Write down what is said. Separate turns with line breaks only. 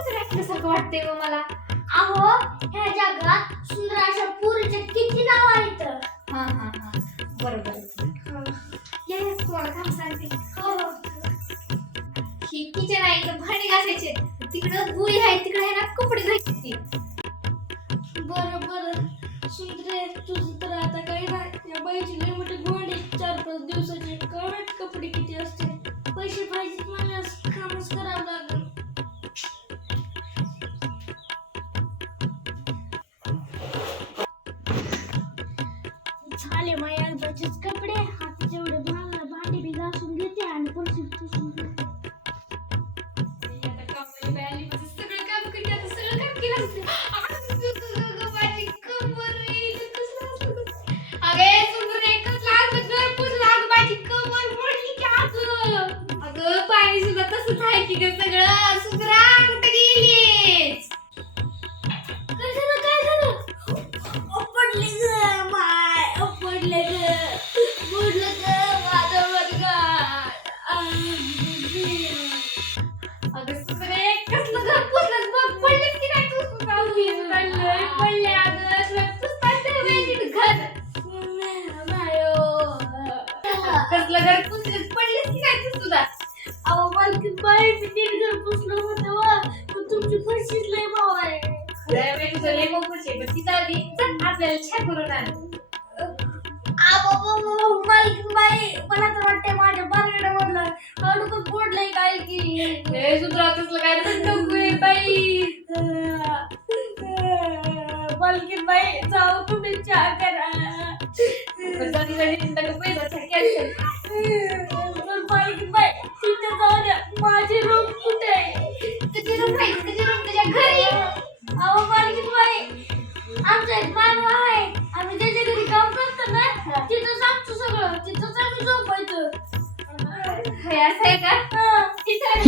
वाटतंय व मला.
अहो ह्या जगात सुंदर अशा पुरीचे किती नाव आहेत?
हा हा हा. बरोबर. या या, तुम्हाला काम सांगते.
हो
ही. किचन आहे इथं भांडी घासायचे तिकडं गुळी आहे तिकडे आहे ना कपडे घासायचे
बरं बरं सुंदरे तुझं तर आता काही नाही. या बाईची लय मोठी गोंडी चार पाच दिवसाचे. कळत कपडे किती असते पैसे पाहिजेत मला. माझ्या कपडे हात जेवढे भांडे भांडी बी घासून घेते आणि पैसे पुसून घेते.
सगळं अगं, सुंदर पाणी सुद्धा तसंच आहे की गं सगळं. की नाही तू सुद्धा?
अहो मालकीन बाई मी नीट घर पुसलं होतं वा पण तुमची फरशीच लय भाव आहे
खरं बाई, तुझं लय आहे, पण ती जाऊ दे. चल, आपल्याला चहा करून आण.
मालकीन बाई मला तर वाटतंय माझ्या बारगड्या मधलं अडकून फोडलंय काय की
हे सुधरा तसलं काय पण नको बाई.
मालकीन बाई जाऊ तुम्ही चहा करा
पैसा
माझी रूम कुठे आहे?
तुझी room आहे, तुझी room तुझ्या घरी.
अहो मालकीन बाई आमचा एक मानव आहे. आम्ही त्याच्या घरी काम करतो ना तिथंच आमचं सगळं. तिथंच आम्ही झोपायचं.
हे असं आहे का?
हा.
तिथं